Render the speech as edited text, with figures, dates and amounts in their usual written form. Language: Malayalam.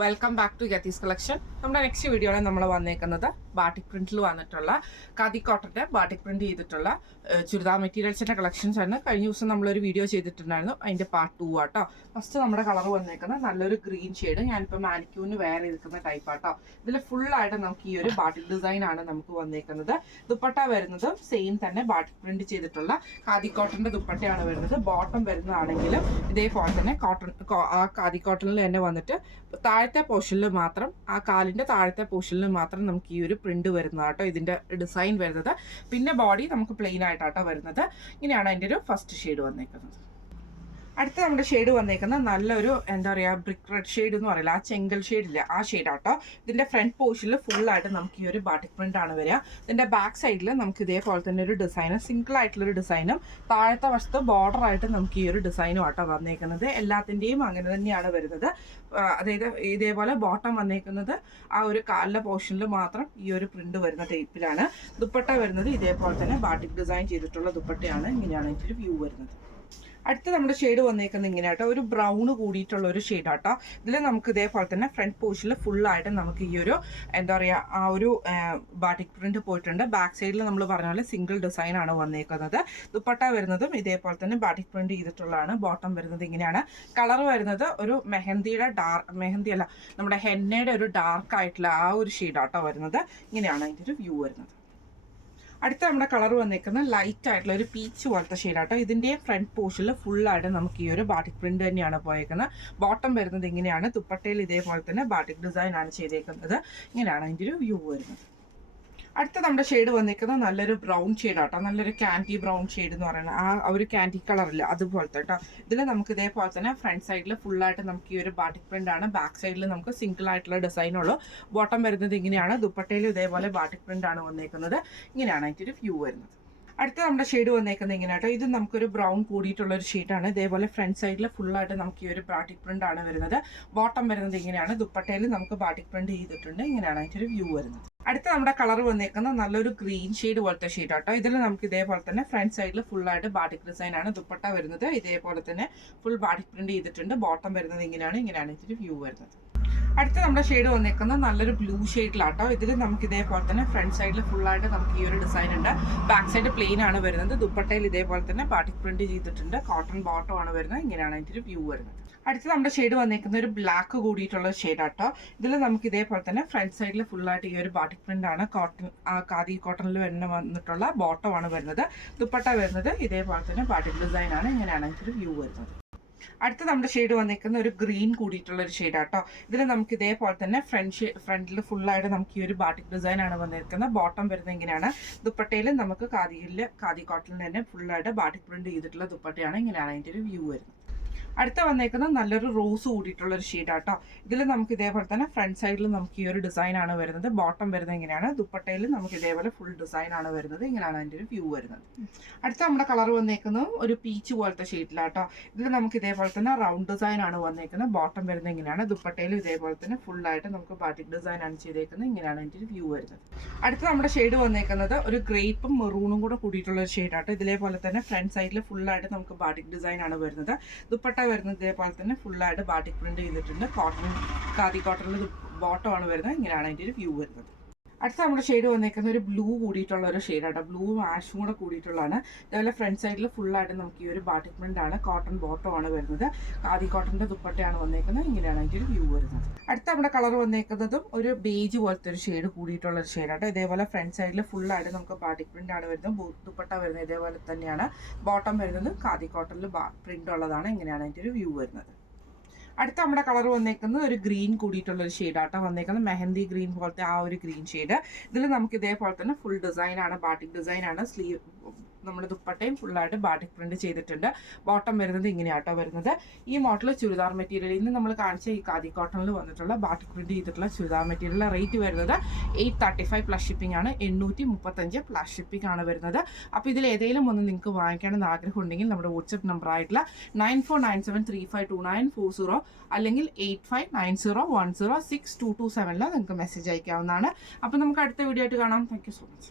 Welcome back to Yathees collection. നമ്മുടെ നെക്സ്റ്റ് വീഡിയോയിൽ നമ്മൾ വന്നേക്കുന്നത് ബാട്ടിക് പ്രിന്റിൽ വന്നിട്ടുള്ള ഖാദി കോട്ടന്റെ ബാട്ടിക് പ്രിന്റ് ചെയ്തിട്ടുള്ള ചുരിദാർ മെറ്റീരിയൽസിന്റെ കളക്ഷൻസ് ആണ്. കഴിഞ്ഞ ദിവസം നമ്മളൊരു വീഡിയോ ചെയ്തിട്ടുണ്ടായിരുന്നു, അതിന്റെ പാർട്ട് 2 ആട്ടോ. ഫസ്റ്റ് നമ്മുടെ കളർ വന്നേക്കുന്നത് നല്ലൊരു ഗ്രീൻ ഷെയ്ഡ്. ഞാനിപ്പോൾ മാനിക്യൂവിന് വേറെ ഇരിക്കുന്ന ടൈപ്പ് ആട്ടോ. ഇതിൽ ഫുൾ ആയിട്ട് നമുക്ക് ഈ ഒരു ബാട്ടിക് ഡിസൈൻ ആണ് നമുക്ക് വന്നേക്കുന്നത്. ദുപ്പട്ട വരുന്നത് സെയിം തന്നെ ബാട്ടിക് പ്രിന്റ് ചെയ്തിട്ടുള്ള ഖാദി കോട്ടന്റെ ദുപ്പട്ടയാണ് വരുന്നത്. ബോട്ടം വരുന്നതാണെങ്കിലും ഇതേപോലെ തന്നെ ആ ഖാദി കോട്ടണിൽ തന്നെ വന്നിട്ട് താഴത്തെ പോർഷനിൽ മാത്രം, ആ കാലിന്റെ താഴത്തെ പോർഷനിൽ മാത്രം നമുക്ക് ഈ ഒരു പ്രിന്റ് വരുന്നതാട്ടോ, ഇതിന്റെ ഡിസൈൻ വരുന്നത്. പിന്നെ ബോഡി നമുക്ക് പ്ലെയിൻ ആയിട്ടാട്ടോ വരുന്നത്. ഇങ്ങനെയാണ് അതിന്റെ ഒരു ഫസ്റ്റ് ഷെയ്ഡ് വന്നേക്കുന്നത്. അടുത്ത നമ്മുടെ ഷെയ്ഡ് വന്നേക്കുന്നത് നല്ലൊരു എന്താ പറയുക, ബ്രിക്ക് റെഡ് ഷെയ്ഡ് എന്ന് പറയില്ല, ആ ചെങ്കൽ ഷെയ്ഡില്ല, ആ ഷെയ്ഡാട്ടോ. ഇതിന്റെ ഫ്രണ്ട് പോർഷനിൽ ഫുള്ളായിട്ട് നമുക്ക് ഈ ഒരു ബാട്ടിക് പ്രിന്റ് ആണ് വരിക. ഇതിന്റെ ബാക്ക് സൈഡിൽ നമുക്ക് ഇതേപോലെ തന്നെ ഒരു ഡിസൈനും സിംഗിൾ ആയിട്ടുള്ളൊരു ഡിസൈനും താഴത്തെ വശത്ത് ബോർഡർ ആയിട്ട് നമുക്ക് ഈ ഒരു ഡിസൈനും ആട്ടോ വന്നേക്കുന്നത്. എല്ലാത്തിൻ്റെയും അങ്ങനെ തന്നെയാണ് വരുന്നത്. അതായത് ഇതേപോലെ ബോട്ടം വന്നേക്കുന്നത് ആ ഒരു കാലിലെ പോർഷനിൽ മാത്രം ഈ ഒരു പ്രിന്റ് വരുന്ന ടൈപ്പിലാണ്. ദുപ്പട്ട വരുന്നത് ഇതേപോലെ തന്നെ ബാട്ടിക് ഡിസൈൻ ചെയ്തിട്ടുള്ള ദുപ്പട്ടയാണ്. ഇങ്ങനെയാണ് ഇതിന്റെ വ്യൂ വരുന്നത്. അടുത്ത നമ്മുടെ ഷെയ്ഡ് വന്നേക്കുന്നത് ഇങ്ങനെയാട്ടോ, ഒരു ബ്രൗൺ കൂടിയിട്ടുള്ള ഒരു ഷെയ്ഡാട്ടോ. ഇതിൽ നമുക്ക് ഇതേപോലെ തന്നെ ഫ്രണ്ട് പോർഷനിൽ ഫുള്ളായിട്ട് നമുക്ക് ഈ ഒരു എന്താ പറയുക, ആ ഒരു ബാട്ടിക് പ്രിന്റ് പോയിട്ടുണ്ട്. ബാക്ക് സൈഡിൽ നമ്മൾ പറഞ്ഞ പോലെ സിംഗിൾ ഡിസൈൻ ആണ് വന്നേക്കുന്നത്. ദുപ്പട്ട വരുന്നതും ഇതേപോലെ തന്നെ ബാട്ടിക് പ്രിന്റ് ചെയ്തിട്ടുള്ളതാണ്. ബോട്ടം വരുന്നത് ഇങ്ങനെയാണ്. കളർ വരുന്നത് ഒരു മെഹന്തി അല്ല, നമ്മുടെ ഹെന്നയുടെ ഒരു ഡാർക്ക് ആയിട്ടുള്ള ആ ഒരു ഷെയ്ഡാട്ടോ വരുന്നത്. ഇങ്ങനെയാണ് അതിൻ്റെ ഒരു വ്യൂ വരുന്നത്. അടുത്ത നമ്മുടെ കളർ വന്നേക്കുന്നത് ലൈറ്റ് ആയിട്ടുള്ള ഒരു പീച്ച് പോലത്തെ ഷെയ്ഡാട്ടോ. ഇതിൻ്റെ ഫ്രണ്ട് പോർഷനിൽ ഫുള്ളായിട്ട് നമുക്ക് ഈ ഒരു ബാട്ടിക് പ്രിന്റ് തന്നെയാണ് പോയേക്കുന്നത്. ബോട്ടം വരുന്നത് ഇങ്ങനെയാണ്. ദുപ്പട്ടയിൽ ഇതേപോലെ തന്നെ ബാട്ടിക് ഡിസൈൻ ആണ് ചെയ്തേക്കുന്നത്. ഇങ്ങനെയാണ് അതിൻ്റെ ഒരു വ്യൂ വരുന്നത്. അടുത്ത നമ്മുടെ ഷെയ്ഡ് വന്നിരിക്കുന്നത് നല്ലൊരു ബ്രൗൺ ഷെയ്ഡാട്ടോ, നല്ലൊരു ക്യാൻഡി ബ്രൗൺ ഷെയ്ഡ് എന്ന് പറയുന്നത് ആ ഒരു ക്യാൻഡി കളറില്ല, അതുപോലത്തെ കേട്ടോ. ഇതിൽ നമുക്ക് ഇതേപോലെ തന്നെ ഫ്രണ്ട് സൈഡിൽ ഫുള്ളായിട്ട് നമുക്ക് ഈ ഒരു ബാട്ടിക് പ്രിന്റ് ആണ്. ബാക്ക് സൈഡിൽ നമുക്ക് സിംഗിൾ ആയിട്ടുള്ള ഡിസൈനുള്ളൂ. ബോട്ടം വരുന്നത് ഇങ്ങനെയാണ്. ദുപ്പട്ടയിൽ ഇതേപോലെ ബാട്ടിക് പ്രിന്റ് ആണ് വന്നേക്കുന്നത്. ഇങ്ങനെയാണ് അതിൻ്റെ ഒരു വ്യൂ വരുന്നത്. അടുത്ത നമ്മുടെ ഷെയ്ഡ് വന്നേക്കുന്നത് ഇങ്ങനെയാട്ടോ. ഇത് നമുക്കൊരു ബ്രൗൺ കൂടിയിട്ടുള്ള ഒരു ഷെയ്ഡാണ്. ഇതേപോലെ ഫ്രണ്ട് സൈഡിൽ ഫുള്ളായിട്ട് നമുക്ക് ഈ ഒരു ബാട്ടിക് പ്രിന്റ് ആണ് വരുന്നത്. ബോട്ടം വരുന്നത് ഇങ്ങനെയാണ്. ദുപ്പട്ടയിൽ നമുക്ക് ബാട്ടിക് പ്രിന്റ് ചെയ്തിട്ടുണ്ട്. ഇങ്ങനെയാണ് അതിൻ്റെ ഒരു വ്യൂ വരുന്നത്. അടുത്ത നമ്മുടെ കളർ വന്നേക്കുന്നത് നല്ലൊരു ഗ്രീൻ ഷെയ്ഡ് പോലത്തെ ഷെയ്ഡാട്ടോ. ഇതിൽ നമുക്ക് ഇതേപോലെ തന്നെ ഫ്രണ്ട് സൈഡിൽ ഫുള്ളായിട്ട് ബാട്ടിക് ഡിസൈൻ ആണ്. ദുപ്പട്ട വരുന്നത് ഇതേപോലെ തന്നെ ഫുൾ ബാട്ടിക് പ്രിന്റ് ചെയ്തിട്ടുണ്ട്. ബോട്ടം വരുന്നത് ഇങ്ങനെയാണ്. ഇങ്ങനെയാണ് ഇതിൻ്റെ വ്യൂ വരുന്നത്. അടുത്ത നമ്മുടെ ഷെയ്ഡ് വന്നേക്കുന്നത് നല്ലൊരു ബ്ലൂ ഷെയ്ഡിലാട്ടോ. ഇതിൽ നമുക്ക് ഇതേപോലെ തന്നെ ഫ്രണ്ട് സൈഡിൽ ഫുള്ളായിട്ട് നമുക്ക് ഈ ഒരു ഡിസൈൻ ഉണ്ട്. ബാക്ക് സൈഡ് പ്ലെയിൻ ആണ് വരുന്നത്. ദുപ്പട്ടയിൽ ഇതേപോലെ തന്നെ ബാട്ടിക് പ്രിന്റ് ചെയ്തിട്ടുണ്ട്. കോട്ടൺ ബോട്ടം ആണ് വരുന്നത്. ഇങ്ങനെയാണ് അതിൻ്റെ ഒരു വ്യൂ വരുന്നത്. അടുത്ത നമ്മുടെ ഷെയ്ഡ് വന്നേക്കുന്ന ഒരു ബ്ലാക്ക് കൂടിയിട്ടുള്ള ഷെയ്ഡാട്ടോ. ഇതിൽ നമുക്ക് ഇതേപോലെ തന്നെ ഫ്രണ്ട് സൈഡിൽ ഫുള്ളായിട്ട് ഈ ഒരു ബാട്ടിക് പ്രിന്റ് ആണ്. ഖാദി കോട്ടണിൽ വന്നിട്ടുള്ള ബോട്ടം ആണ് വരുന്നത്. ദുപ്പട്ട വരുന്നത് ഇതേപോലെ തന്നെ ബാട്ടിക് ഡിസൈൻ ആണ്. ഇങ്ങനെയാണ് അതിൻ്റെ ഒരു വ്യൂ വരുന്നത്. അടുത്ത നമ്മുടെ ഷെയ്ഡ് വന്നിരിക്കുന്ന ഒരു ഗ്രീൻ കൂടിയിട്ടുള്ള ഒരു ഷെയ്ഡാട്ടോ. ഇതിൽ നമുക്ക് ഇതേപോലെ തന്നെ ഫ്രണ്ടിൽ ഫുള്ളായിട്ട് നമുക്ക് ഈ ഒരു ബാട്ടിക് ഡിസൈൻ ആണ് വന്നിരിക്കുന്നത്. ബോട്ടം വരുന്നത് ഇങ്ങനെയാണ്. ദുപ്പട്ടയിൽ നമുക്ക് ഖാദി കോട്ടണിൽ തന്നെ ഫുള്ളായിട്ട് ബാട്ടിക് പ്രിന്റ് ചെയ്തിട്ടുള്ള ദുപ്പട്ടയാണ്. ഇങ്ങനെയാണ് അതിൻ്റെ ഒരു വ്യൂ വരുന്നത്. അടുത്ത വന്നേക്കുന്നത് നല്ലൊരു റോസ് കൂടിയിട്ടുള്ള ഒരു ഷെയ്ഡാട്ടോ. ഇതിൽ നമുക്ക് ഇതേപോലെ തന്നെ ഫ്രണ്ട് സൈഡിൽ നമുക്ക് ഈ ഒരു ഡിസൈൻ ആണ് വരുന്നത്. ബോട്ടം വരുന്നത് ഇങ്ങനെയാണ്. ദുപ്പട്ടയിൽ നമുക്ക് ഇതേപോലെ ഫുൾ ഡിസൈൻ ആണ് വരുന്നത്. ഇങ്ങനെയാണ് അതിൻ്റെ ഒരു വ്യൂ വരുന്നത്. അടുത്ത നമ്മുടെ കളർ വന്നേക്കുന്നത് ഒരു പീച്ച് പോലത്തെ ഷെയ്ഡിലാട്ടോ. ഇതിൽ നമുക്ക് ഇതേപോലെ തന്നെ റൗണ്ട് ഡിസൈൻ ആണ് വന്നേക്കുന്നത്. ബോട്ടം വരുന്നത് ഇങ്ങനെയാണ്. ദുപ്പട്ടയിൽ ഇതേപോലെ തന്നെ ഫുള്ളായിട്ട് നമുക്ക് ബാട്ടിക് ഡിസൈൻ ആണ് ചെയ്തേക്കുന്നത്. ഇങ്ങനെയാണ് അതിൻ്റെ ഒരു വ്യൂ വരുന്നത്. അടുത്ത നമ്മുടെ ഷെയ്ഡ് വന്നേക്കുന്നത് ഒരു ഗ്രേപ്പും മെറൂണും കൂടെ കൂടിയിട്ടുള്ള ഒരു ഷെയ്ഡാട്ടോ. ഇതേപോലെ തന്നെ ഫ്രണ്ട് സൈഡിൽ ഫുള്ളായിട്ട് നമുക്ക് ബാട്ടിക് ഡിസൈൻ ആണ് വരുന്നത്. ദുപ്പട്ട വരുന്നത് ഇതേപോലെ തന്നെ ഫുള്ളായിട്ട് ബാട്ടിക് പ്രിന്റ് ചെയ്തിട്ടുണ്ട്. ഖാദി കോട്ടണിൽ ബോട്ടം ആണ് വരുന്നത്. ഇങ്ങനെയാണ് അതിൻ്റെ ഒരു വ്യൂ വരുന്നത്. അടുത്ത നമ്മുടെ ഷെയ്ഡ് വന്നേക്കുന്ന ഒരു ബ്ലൂ കൂടിയിട്ടുള്ള ഒരു ഷെയ്ഡാട്ടോ. ബ്ലൂവും ആഷും കൂടെ കൂടിയിട്ടുള്ളതാണ്. ഇതേപോലെ ഫ്രണ്ട് സൈഡിൽ ഫുള്ളായിട്ട് നമുക്ക് ഈ ഒരു ബാട്ടിക് പ്രിന്റ് ആണ്. കോട്ടൺ ബോട്ടം ആണ് വരുന്നത്. ഖാദി കോട്ടണിന്റെ ദുപ്പട്ടയാണ് വന്നേക്കുന്നത്. ഇങ്ങനെയാണ് അതിൻ്റെ ഒരു വ്യൂ വരുന്നത്. അടുത്ത നമ്മുടെ കളർ വന്നേക്കുന്നതും ഒരു ബേജ് പോലത്തെ ഒരു ഷെയ്ഡ് കൂടിയിട്ടുള്ള ഒരു ഷെയ്ഡാട്ടോ. ഇതേപോലെ ഫ്രണ്ട് സൈഡിൽ ഫുള്ളായിട്ട് നമുക്ക് ബാട്ടിക് പ്രിന്റ് ആണ് വരുന്നത്. ദുപ്പട്ട വരുന്നത് ഇതേപോലെ തന്നെയാണ്. ബോട്ടം വരുന്നത് ഖാദി കോട്ടണിൽ പ്രിന്റ് ഉള്ളതാണ്. ഇങ്ങനെയാണ് അതിൻ്റെ ഒരു വ്യൂ വരുന്നത്. അടുത്ത നമ്മുടെ കളർ വന്നേക്കുന്നത് ഒരു ഗ്രീൻ കൂടിയിട്ടുള്ള ഒരു ഷെയ്ഡാട്ടോ വന്നേക്കുന്നത്. മെഹന്തി ഗ്രീൻ പോലത്തെ ആ ഒരു ഗ്രീൻ ഷെയ്ഡ്. ഇതിൽ നമുക്ക് ഇതേപോലെ തന്നെ ഫുൾ ഡിസൈൻ ആണ്. ബാട്ടിക് ഡിസൈൻ ആണ്. നമ്മുടെ ദുപ്പട്ടയും ഫുള്ളായിട്ട് ബാട്ടിക് പ്രിന്റ് ചെയ്തിട്ടുണ്ട്. ബോട്ടം വരുന്നത് ഇങ്ങനെയാട്ടോ വരുന്നത്. ഈ മോഡൽ ചുരിദാർ മെറ്റീരിയൽ ഇന്ന് നമ്മൾ കാണിച്ച ഈ ഖാദി കോട്ടണിൽ വന്നിട്ടുള്ള ബാട്ടിക് പ്രിന്റ് ചെയ്തിട്ടുള്ള ചുരിദാർ മെറ്റീരിയൽ റേറ്റ് വരുന്നത് 835 പ്ലസ് ഷിപ്പിംഗ് ആണ്. 835 പ്ലസ് ഷിപ്പിംഗ് ആണ് വരുന്നത്. അപ്പോൾ ഇതിൽ ഏതെങ്കിലും ഒന്ന് നിങ്ങൾക്ക് വാങ്ങിക്കണമെന്ന് ആഗ്രഹം ഉണ്ടെങ്കിൽ നമ്മുടെ വാട്സ്ആപ്പ് നമ്പർ ആയിട്ടുള്ള 9497352940 അല്ലെങ്കിൽ 8590106227 നിങ്ങൾക്ക് മെസ്സേജ് അയക്കാവുന്നതാണ്. അപ്പോൾ നമുക്ക് അടുത്ത വീഡിയോ ആയിട്ട് കാണാം. Thank you so much.